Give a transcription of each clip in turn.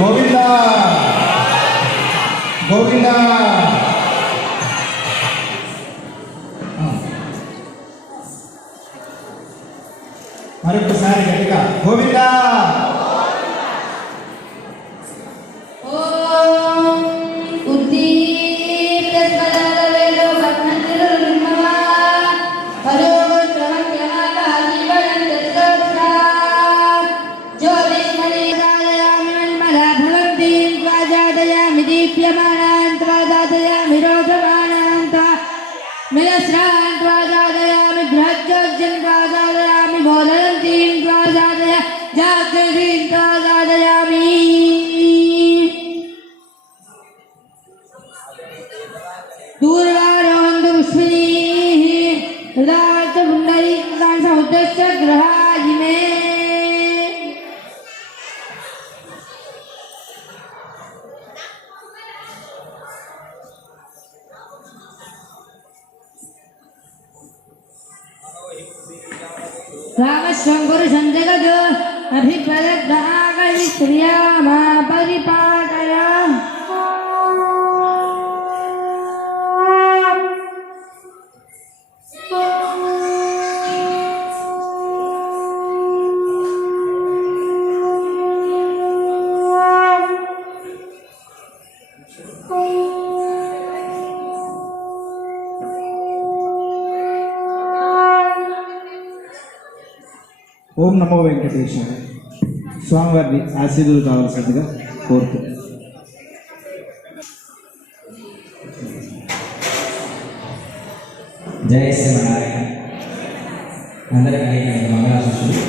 గోవిందా గోవిందా. మరొకసారి గట్టిగా గోవిందా. रामस्वंगुरु संजगद अभिपदग्धागै श्रियामा परिपाटय ఓం నమో వెంకటేశాయ. స్వామివారిని ఆశీర్వాదాలు కావాల్సిందిగా కోరుతున్నాను. జయ శ్రీమన్నారాయణ. అందరికీ అనేక మంగళాశిష్యులు.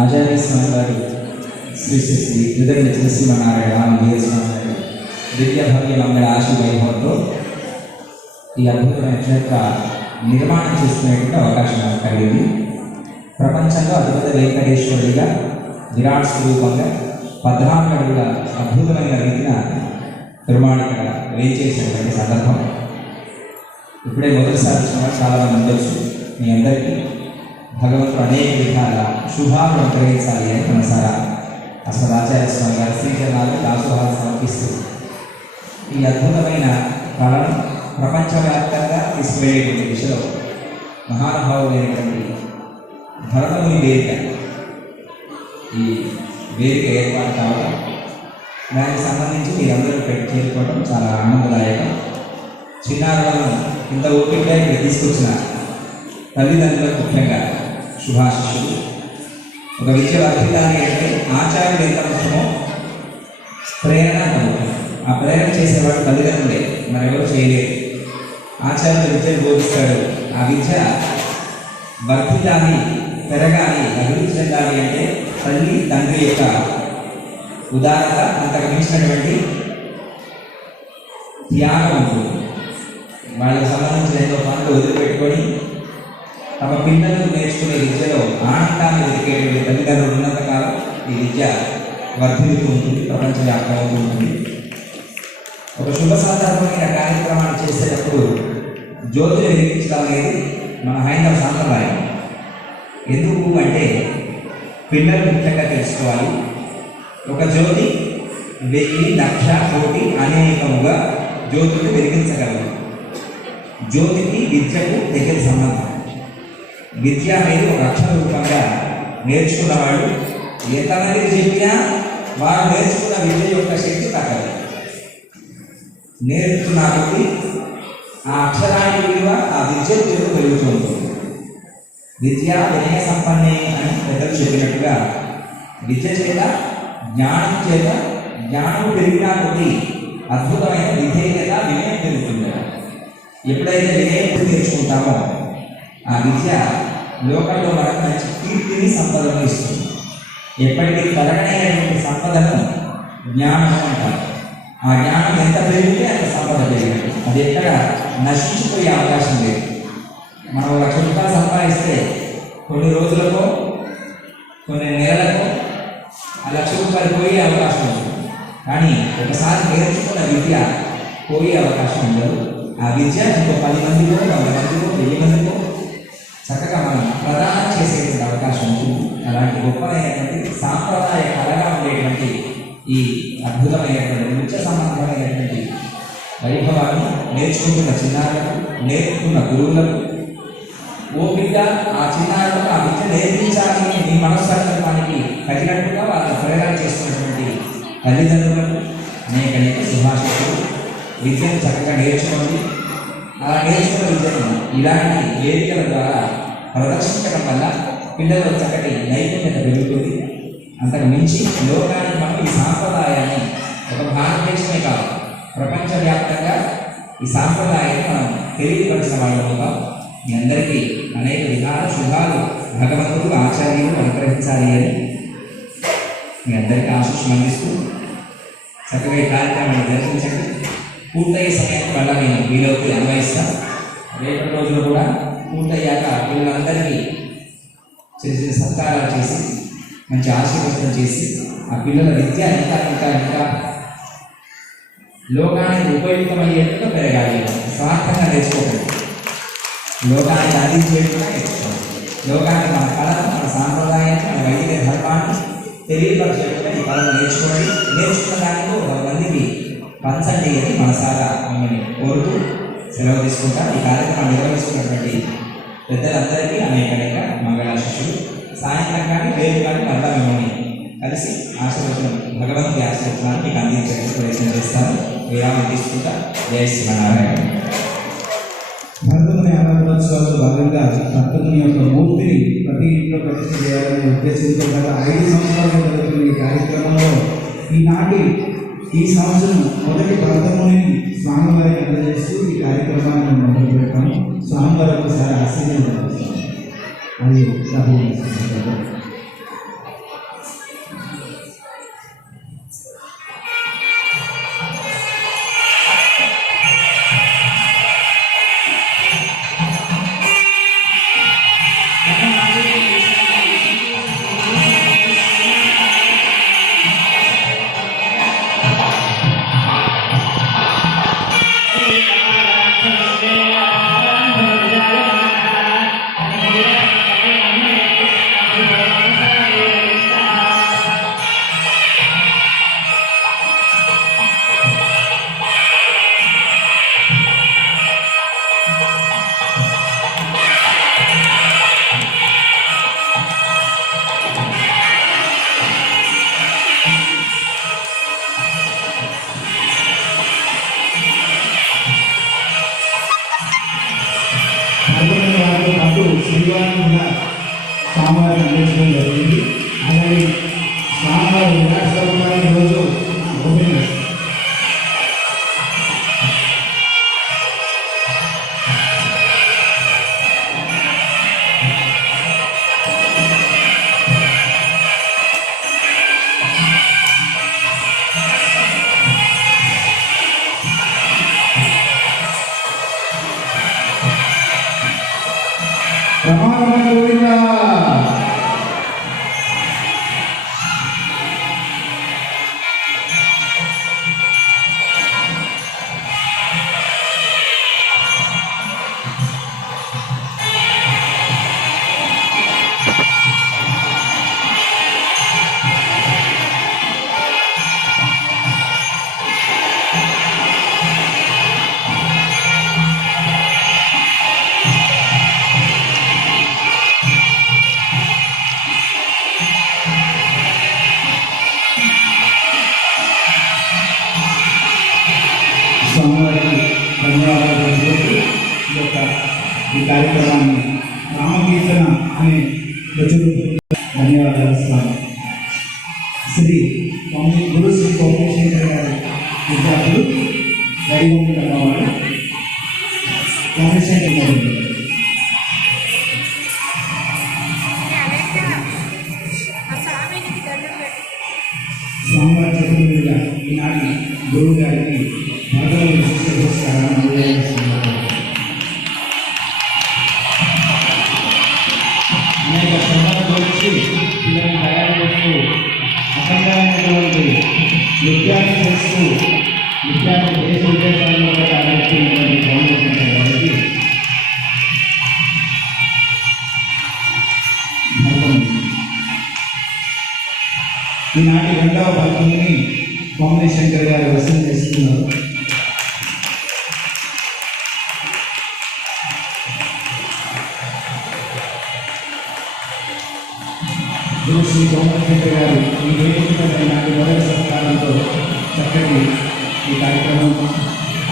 ఆచార్య స్వామి వారు శ్రీ శ్రీ శ్రీ కృతజ్ఞ శ్రీమన్నారాయణ స్వామి దివ్య భవ్య మంగళ ఆశీర్వైభవంతో ఈ అద్భుతమైన క్షేత్ర నిర్మాణం చేసుకునేటువంటి అవకాశం మనకు కలిగింది. ప్రపంచంలో అద్భుత వెంకటేశ్వరుడిగా విరాట్ స్వరూపంగా 14 అడుగుల అద్భుతమైన రీతిన పెరుమాళిక వేయించేసినటువంటి సందర్భం. ఇప్పుడే మొదటిసారి వచ్చిన చాలామంది ఉండొచ్చు. మీ అందరికీ భగవంతుడు అనేక విధాల శుభాలను అనుగ్రహించాలి అని మనసారా అసలు ఆచార్య స్వామి గారి శ్రీచరణాలు దాసోహాలు సమర్పిస్తూ ఈ అద్భుతమైన కళను ప్రపంచవ్యాప్తంగా తీసుకువెళ్ళేటువంటి దిశలో మహానుభావులైనటువంటి భరతముని వేదిక ఈ వేదిక ఏర్పాటు కావడం, దానికి సంబంధించి మీరందరూ చేరుకోవడం చాలా ఆనందదాయకం. చిన్నారులను ఇంత ఓపికగా ఇక్కడ తీసుకొచ్చిన తల్లిదండ్రులకు ముఖ్యంగా శుభాశిష్యులు. ఒక విద్య వర్ధిల్లాలి అంటే ఆచార్యుడు ఎంత ముఖ్యమో ప్రేరణ ముఖ్యం. ఆ ప్రేరణ చేసేవాడు తల్లిదండ్రులే, మరెవరు చేయలేరు. ఆచార్యుడు విద్యను బోధిస్తాడు. ఆ విద్య వర్ధిల్లాలి, పెరగాలి, అభివృద్ధి చెందాలి అంటే తల్లి తండ్రి యొక్క ఉదారత, అంతకు మించినటువంటి త్యాగం ఉంటుంది. వాళ్ళకి సంబంధించిన ఎంతో పనులు వదిలిపెట్టుకొని తమ పిల్లలు నేర్చుకునే విద్యలో ఆనందాన్ని వెతికేటువంటి తల్లిదండ్రులు ఉన్నంతకాలం ఈ విద్య వర్ధిల్లుతూ ఉంటుంది, ప్రపంచవ్యాప్తంగా ఉంటుంది. ఒక శుభ సందర్భమైన కార్యక్రమాన్ని చేసేటప్పుడు జ్యోతిని వెలిగించడం అనేది మన హైందవ సాంప్రదాయం. ఎందుకు అంటే పిల్లలు ముఖ్యంగా తెలుసుకోవాలి. ఒక జ్యోతి 1000, 1,00,000, కోటి అనేకముగా జ్యోతిని వెలిగించగలరు. జ్యోతికి విద్యకు దగ్గర సంబంధం. విద్య అనేది ఒక అక్షర రూపంగా నేర్చుకున్నవాడు ఎంతమందికి చెప్పినా వారు నేర్చుకున్న విద్య యొక్క శక్తి తగ్గదు. నేర్చుకున్నప్పుడు ఆ అక్షరానికి విలువ, ఆ విద్య విలువ పెరుగుతూ ఉంటుంది. విద్య వినయ సంపన్నే అని పెద్దలు చెప్పినట్టుగా విద్య చేత, జ్ఞానం చేత, జ్ఞానం పెరిగినా కొద్ది అద్భుతమైన విధేయత, వినయం పెరుగుతుంది. ఎప్పుడైతే వినయం నేర్చుకుంటామో ఆ విద్య లోకంలో మనకు మంచి కీర్తిని, సంపదను ఇస్తుంది. ఎప్పటికీ తరగనైనటువంటి సంపదను జ్ఞానం అంటారు. ఆ జ్ఞానం ఎంత పెరిగితే అంత సంపద పెరిగింది. అది ఎక్కడ నశించిపోయే అవకాశం లేదు. మనం 1,00,000 రూపాయలు సంపాదిస్తే కొన్ని రోజులకో, కొన్ని నెలలకో ఆ 1,00,000 రూపాయలు పోయే అవకాశం ఉంది. కానీ ఒకసారి నేర్చుకున్న విద్య పోయే అవకాశం ఉండదు. ఆ విద్య ఇంకో 10 మందికో, 100 మందికో, 1000 మందికో చక్కగా మనం ప్రదానం చేసేటువంటి అవకాశం ఉంటుంది. అలాంటి గొప్పదైనటువంటి సాంప్రదాయ కళగా ఉండేటువంటి ఈ అద్భుతమైనటువంటి నృత్య సంబంధమైనటువంటి వైభవాన్ని నేర్చుకుంటున్న చిన్నారులకు, నేర్పుతున్న గురువులకు, ఓ బిడ్డ ఆ చిన్నారులకు ఆ విద్య నేర్పించాలి అని మీ మనస్సంకల్పానికి తగినట్టుగా వాళ్ళని ప్రయోగాలు చేస్తున్నటువంటి తల్లిదండ్రులకు అనేక శుభాశిస్తులు. విద్యను చక్కగా నేర్చుకోండి. అలా నేర్చుకున్న విద్యను ఇలాంటి వేదికల ద్వారా ప్రదర్శించడం వల్ల పిల్లలు చక్కటి నైపుణ్యత పెరుగుతుంది. అంతకు మించి లోకానికి మనం ఈ సాంప్రదాయాన్ని ఒక భారతదేశమే కాదు ప్రపంచవ్యాప్తంగా ఈ సాంప్రదాయాన్ని మనం తెలియపరిచిన వాళ్ళు అవుతాం. మీ అందరికీ అనేక విధాల శుభాలు భగవంతుడు ఆచార్యులు అనుగ్రహించాలి అని మీ అందరికీ ఆశీస్సులు అందిస్తూ చక్కగా ఈ కార్యక్రమాన్ని దర్శించండి. పూర్తయ్యే సమయానికి వల్ల నేను వీలవుతూ అన్వయిస్తాను. రేపటి రోజులు కూడా పూర్తయ్యాక పిల్లలందరికీ చిన్న చిన్న సత్కారాలు చేసి మంచి ఆశీర్వచనం చేసి ఆ పిల్లల విద్య ఇంకా ఇంకా ఇంకా లోకానికి ఉపయుక్తమయ్యేట్టుగా పెరగాలి. స్వార్థంగా నేర్చుకోకండి, లోకానికి అందించేట్టుగా నేర్చుకోండి. లోకానికి మన కళను, మన సాంప్రదాయాన్ని, మన వైదిక ధర్మాన్ని తెలియపరిచేట్టుగా ఈ కళను నేర్చుకోండి. నేర్చుకున్న దానికి ఒక మందికి పంచండి అని మనసారా మిమ్మల్ని కోరుతూ సెలవు తీసుకుంటా. ఈ కార్యక్రమం నిర్వహిస్తున్నటువంటి పెద్దలందరికీ అనేక మంగళాశిష్యులు. సాయంత్రం కానీ రేపు కానీ మళ్ళా మిమ్మల్ని కలిసి ఆశీర్వచనం, భగవంతుడి ఆశీర్వచనాన్ని మీకు అందించడానికి ప్రయత్నం చేస్తాను. విరామం తీసుకుంటా. జయ శ్రీమన్నారాయణ. భరతముని ఆరాధనోత్సవాల్లో భాగంగా భరతముని యొక్క మూర్తిని ప్రతి ఇంట్లో ప్రతిష్ఠ చేయాలనే ఉద్దేశంతో గత 5 సంవత్సరాలుగా జరుగుతున్న ఈ కార్యక్రమంలో ఈ సంవత్సరం మొదటి భరతమునిని స్వామివారికి అందజేస్తూ ఈ కార్యక్రమాన్ని మొదలు పెడతాము. స్వామివారి ఒకసారి ఆశీర్వదించారు. అది శ్రీవారిని కూడా స్వామివారిని అందించడం జరిగింది. అలాగే స్వామివారి విరాట్ రోజు ఓపెన్ ప్రమాణమైన గోవిందా. స్వామివారికి ధన్యవాదాలు తెలుపుతూ ఈ కార్యక్రమాన్ని రామకీర్తన అనే ప్రచురు ధన్యవాదాలు స్వామి. గురు శ్రీ కోమేశ్వర గారి విద్యార్థులు గడిగొండ అమ్మవారు కోమేశ్వర గారు స్వామివారి చేతుల మీదుగా ఈనాటి గురువు గారికి మొదటి విశిష్ట పురస్కారాన్ని అందజేస్తున్నారు. అనేక శ్రమలు వచ్చి పిల్లల్ని తయారు చేస్తూ అసంఖ్యామైనటువంటి నృత్యాన్ని చేస్తూ నృత్యాన్ని దేశ విదేశాల్లో కూడా ఆలోచిస్తున్నటువంటి ఫౌండేషన్ వారికి ఈనాటి రెండవ పథకంని కొమ్మరి శంకర్ గారు వసూలు చేస్తున్నారు. గురు శ్రీ కొమ్మరి శంకర్ గారు ఈ వేదిక మీద ఈనాటి మొదటి సత్కారంతో చక్కటి ఈ కార్యక్రమం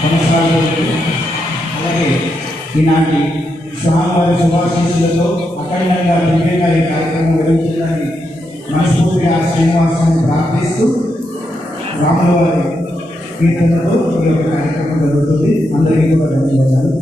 కొనసాగుతుంది. అలాగే ఈనాటి స్వామివారి శుభాశీస్సులతో అఖండంగా దివ్యంగా ఈ కార్యక్రమం నిర్వహించడానికి మనస్ఫూర్తిగా శ్రీనివాసాన్ని ప్రార్థిస్తూ రాముల వారి కీర్తనతో ఈ యొక్క కార్యక్రమం జరుగుతుంది. అందరికీ కూడా ధన్యవాదాలు.